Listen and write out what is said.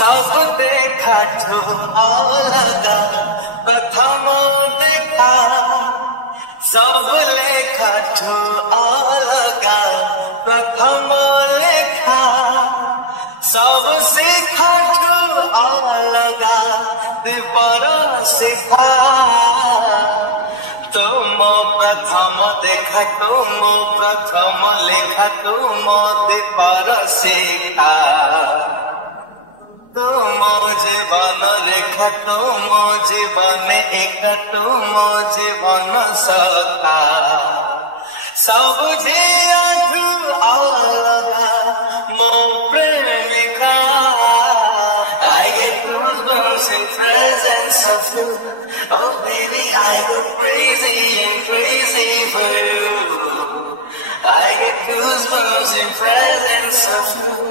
सब देखा जो अलगा प्रथम देखा सब लेखा जो अलगा प्रथम लेखा सब सीखा जो अलगा पर सीखा तुम प्रथम देखा तुम प्रथम लेखा तुम दीपर सीखा तुम जीवन रेखा तुम जीवन एक तुम जीवन सखा सब जियाठू अलगा मो प्रेमिका I get goosebumps in presence of you. Oh baby, I go crazy and crazy for you. I get goosebumps in presence of you.